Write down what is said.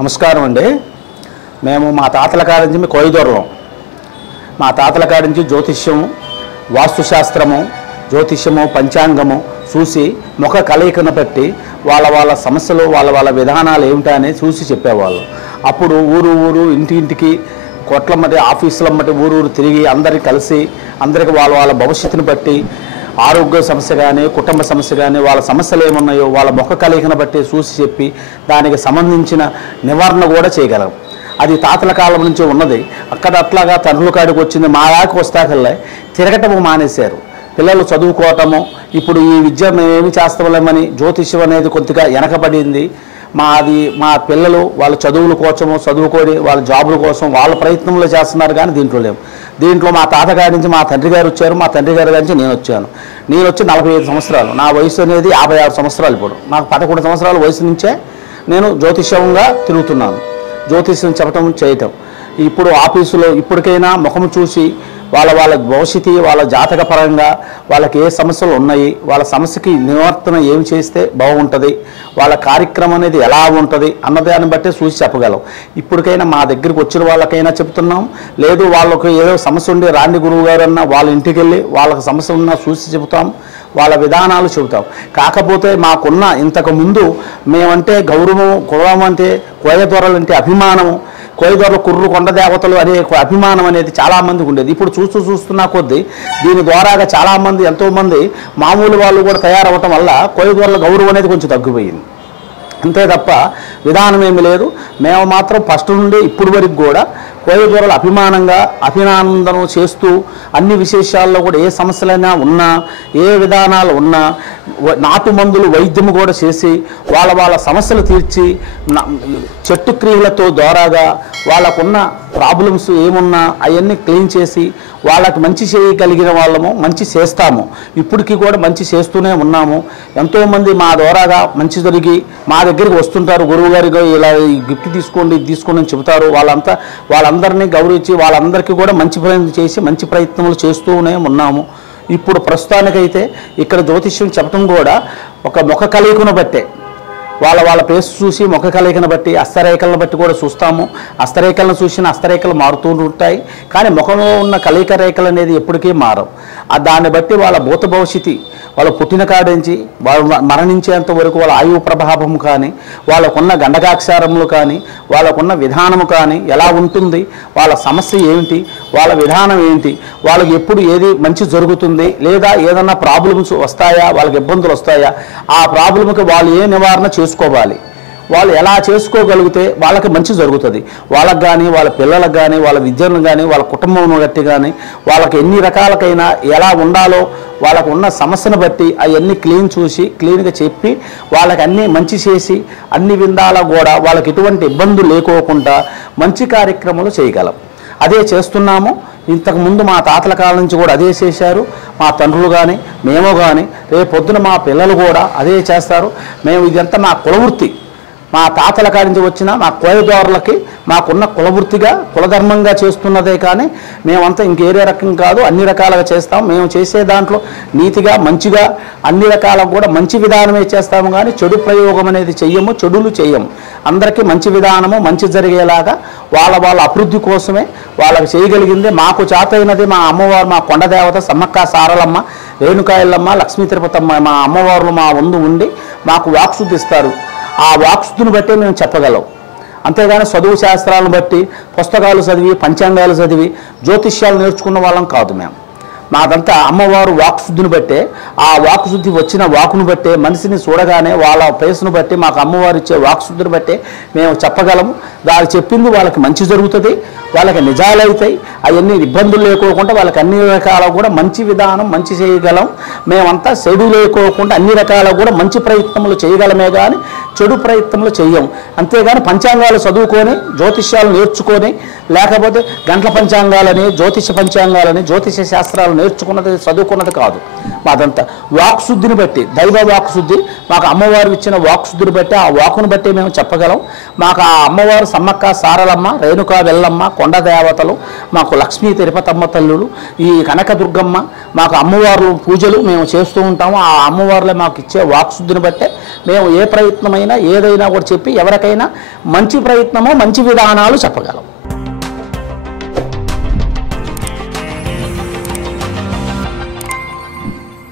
నమస్కారం అండి. మేము మా తాతల కాడి నుంచి కోయిదూరలం. మా తాతల కాడి నుంచి జ్యోతిష్యము, వాస్తుశాస్త్రము, జ్యోతిష్యము, పంచాంగము చూసి ముఖ కలయికను బట్టి వాళ్ళ సమస్యలు వాళ్ళ విధానాలు ఏమిటా అని చూసి చెప్పేవాళ్ళు. అప్పుడు ఊరు ఇంటింటికి కోట్ల మధ్య ఆఫీసుల మధ్య ఊరు తిరిగి అందరినీ కలిసి అందరికి వాళ్ళ భవిష్యత్తుని బట్టి ఆరోగ్య సమస్య కానీ కుటుంబ సమస్య కానీ వాళ్ళ సమస్యలు ఏమున్నాయో వాళ్ళ ముఖ కలయికను బట్టి చూసి చెప్పి దానికి సంబంధించిన నివారణ కూడా చేయగలం. అది తాతల కాలం నుంచి ఉన్నది. అక్కడ అట్లాగా తండ్రుల కాడికి వచ్చింది. మా దాకా వస్తాకల్లా తిరగటము మానేశారు. పిల్లలు చదువుకోవటము, ఇప్పుడు ఈ విద్య మేమేమి చేస్తామని జ్యోతిష్యం అనేది కొద్దిగా వెనకబడింది. మా పిల్లలు వాళ్ళ చదువుల కోసము చదువుకొని వాళ్ళ జాబుల కోసం వాళ్ళ ప్రయత్నంలో చేస్తున్నారు, కానీ దీంట్లో లేవు. దీంట్లో మా తాతగారి నుంచి మా తండ్రి గారు వచ్చారు, మా తండ్రి గారి నుంచి నేను వచ్చాను. నేను వచ్చి 45 సంవత్సరాలు, నా వయసు అనేది 56 సంవత్సరాలు. ఇప్పుడు నాకు 11 సంవత్సరాల వయసు నుంచే నేను జ్యోతిష్యంగా తిరుగుతున్నాను. జ్యోతిష్యం చెప్పటం చేయటం. ఇప్పుడు ఆఫీసులో ఇప్పటికైనా ముఖం చూసి వాళ్ళ భవిష్యత్తు వాళ్ళ జాతక పరంగా వాళ్ళకి ఏ సమస్యలు ఉన్నాయి, వాళ్ళ సమస్యకి నివర్తన ఏమి చేస్తే బాగుంటుంది, వాళ్ళ కార్యక్రమం అనేది ఎలా ఉంటుంది అన్నదాన్ని బట్టి చూసి చెప్పగలం. ఇప్పటికైనా మా దగ్గరికి వచ్చిన వాళ్ళకైనా చెప్తున్నాం. లేదు వాళ్ళకి ఏదో సమస్య ఉండి రాండి గురువు గారు అన్న వాళ్ళ ఇంటికి వెళ్ళి వాళ్ళకి సమస్య ఉన్నా చూసి చెబుతాం, వాళ్ళ విధానాలు చెబుతాం. కాకపోతే మాకున్న ఇంతకుముందు మేమంటే గౌరవం, కులం అంటే కోయదొరలంటే అభిమానము, కోయిదొరల కుర్రు కొండ దేవతలు అనే అభిమానం అనేది చాలామందికి ఉండేది. ఇప్పుడు చూస్తున్నా కొద్దీ దీని ద్వారాగా చాలామంది ఎంతోమంది మామూలు వాళ్ళు కూడా తయారవటం వల్ల కోయిదొరల గౌరవం అనేది కొంచెం తగ్గిపోయింది. అంతే తప్ప విధానం ఏమి లేదు. మేము మాత్రం ఫస్ట్ నుండి ఇప్పటి వరకు కూడా కోయిదొరలు అభినందనం చేస్తూ అన్ని విశేషాల్లో కూడా ఏ సమస్యలైనా ఉన్నా ఏ విధానాలు ఉన్నా నాటు మందులు వైద్యము కూడా చేసి వాళ్ళ సమస్యలు తీర్చి చెట్టు క్రియలతో ద్వారాగా వాళ్ళకున్న ప్రాబ్లమ్స్ ఏమున్నా అవన్నీ క్లీన్ చేసి వాళ్ళకి మంచి చేయగలిగిన వాళ్ళము మంచి చేస్తాము. ఇప్పటికీ కూడా మంచి చేస్తూనే ఉన్నాము. ఎంతోమంది మా ద్వారాగా మంచి జరిగి మా దగ్గరికి వస్తుంటారు. గురువు గారికి ఇలా గిఫ్ట్ తీసుకోండి, ఇది తీసుకోండి అని చెబుతారు. వాళ్ళందరినీ గౌరవించి వాళ్ళందరికీ కూడా మంచి ప్రయత్నం చేసి మంచి ప్రయత్నములు చేస్తూనే ఉన్నాము. ఇప్పుడు ప్రస్తుతానికైతే ఇక్కడ జ్యోతిష్యం చెప్పడం కూడా ఒక ముఖ కలయికను బట్టే, వాళ్ళ పేస్ చూసి ముఖ కలయికను బట్టి హస్తరేఖలను బట్టి కూడా చూస్తాము. హస్తరేఖలను చూసిన హస్తరేఖలు మారుతూ ఉంటాయి, కానీ ముఖంలో ఉన్న కలయిక రేఖలు అనేది ఎప్పటికీ మారవు. దాన్ని బట్టి వాళ్ళ భూత భవిష్యత్తు, వాళ్ళు పుట్టిన కాడించి వాళ్ళు మరణించేంత వరకు వాళ్ళ ఆయువు ప్రభావం కానీ వాళ్ళకున్న గండకాక్షరములు కానీ వాళ్ళకున్న విధానము కానీ ఎలా ఉంటుంది, వాళ్ళ సమస్య ఏమిటి, వాళ్ళ విధానం ఏంటి, వాళ్ళకి ఎప్పుడు ఏది మంచి జరుగుతుంది, లేదా ఏదన్నా ప్రాబ్లమ్స్ వస్తాయా, వాళ్ళకి ఇబ్బందులు వస్తాయా, ఆ ప్రాబ్లంకి వాళ్ళు ఏ నివారణ చేసుకోవాలి, వాళ్ళు ఎలా చేసుకోగలిగితే వాళ్ళకి మంచి జరుగుతుంది. వాళ్ళకి కానీ వాళ్ళ పిల్లలకు కానీ వాళ్ళ విద్యను కానీ వాళ్ళ కుటుంబం బట్టి కానీ వాళ్ళకి ఎన్ని రకాలకైనా ఎలా ఉండాలో వాళ్ళకు ఉన్న సమస్యను బట్టి అవన్నీ క్లీన్గా చెప్పి వాళ్ళకి అన్నీ మంచి చేసి అన్ని విధాలా కూడా వాళ్ళకి ఎటువంటి ఇబ్బందులు లేకోకుండా మంచి కార్యక్రమాలు చేయగలం. అదే చేస్తున్నాము. ఇంతకుముందు మా తాతల కాలం నుంచి కూడా అదే చేశారు. మా తండ్రులు కానీ మేము కానీ రేపు పొద్దున మా పిల్లలు కూడా అదే చేస్తారు. మేము ఇదంతా మా కులవృత్తి, మా తాతల కాడి నుంచి వచ్చిన మా కోయదొరలకి మాకున్న కులవృత్తిగా కులధర్మంగా చేస్తున్నదే, కానీ మేమంతా ఇంకేరే రకం కాదు, అన్ని రకాలుగా చేస్తాం. మేము చేసే దాంట్లో నీతిగా మంచిగా అన్ని రకాలకు కూడా మంచి విధానమే చేస్తాము, కానీ చెడు ప్రయోగం అనేది చెయ్యము, చెడులు చేయము. అందరికీ మంచి విధానము మంచి జరిగేలాగా వాళ్ళ అభివృద్ధి కోసమే వాళ్ళకి చేయగలిగింది. మాకు చేతైనది మా అమ్మవారు, మా కొండదేవత సమ్మక్క సారలమ్మ, రేణుకాయలమ్మ, లక్ష్మీ తిరుపతమ్మ, మా అమ్మవారులు మా ముందు ఉండి మాకు వాక్శుద్ధి ఇస్తారు. ఆ వాక్శుద్ధిని బట్టే మేము చెప్పగలం. అంతేగాని చదువు శాస్త్రాలను బట్టి పుస్తకాలు చదివి పంచాంగాలు చదివి జ్యోతిష్యాలు నేర్చుకున్న వాళ్ళం కాదు మేము. మాదంతా అమ్మవారు వాక్శుద్ధిని బట్టే, ఆ వాక్శుద్ధి వచ్చిన వాకును బట్టే మనిషిని చూడగానే వాళ్ళ పేసును బట్టి మాకు అమ్మవారు ఇచ్చే వాక్శుద్ధిని బట్టే మేము చెప్పగలము. వాళ్ళు చెప్పింది వాళ్ళకి మంచి జరుగుతుంది, వాళ్ళకి నిజాలు అవుతాయి. అవన్నీ ఇబ్బందులు లేకోకుండా వాళ్ళకి అన్ని రకాల కూడా మంచి విధానం మంచి చేయగలం. మేమంతా చెడు లేకోకుండా అన్ని రకాల కూడా మంచి ప్రయత్నములు చేయగలమే కానీ చెడు ప్రయత్నములు చెయ్యం. అంతేగాని పంచాంగాలు చదువుకొని జ్యోతిష్యాలు నేర్చుకొని లేకపోతే గంటల పంచాంగాలని జ్యోతిష పంచాంగాలని జ్యోతిష శాస్త్రాలు నేర్చుకున్నది చదువుకున్నది కాదు. మాదంతా వాక్శుద్ధిని బట్టి, దైవ వాక్శుద్ధి మాకు అమ్మవారు ఇచ్చిన వాక్శుద్ధిని బట్టి ఆ వాకును బట్టి మేము చెప్పగలం. మాకు ఆ అమ్మవారు సమ్మక్క సారలమ్మ, రేణుకా వెల్లమ్మ, కొండ దేవతలు, మాకు లక్ష్మీ తిరుపతమ్మ తల్లులు, ఈ కనకదుర్గమ్మ, మాకు అమ్మవారు పూజలు మేము చేస్తూ ఉంటాము. ఆ అమ్మవారులే మాకు ఇచ్చే వాక్శుద్ధిని బట్టే మేము ఏ ప్రయత్నమైనా ఏదైనా కూడా చెప్పి ఎవరికైనా మంచి ప్రయత్నమో మంచి విధానాలు చెప్పగలం.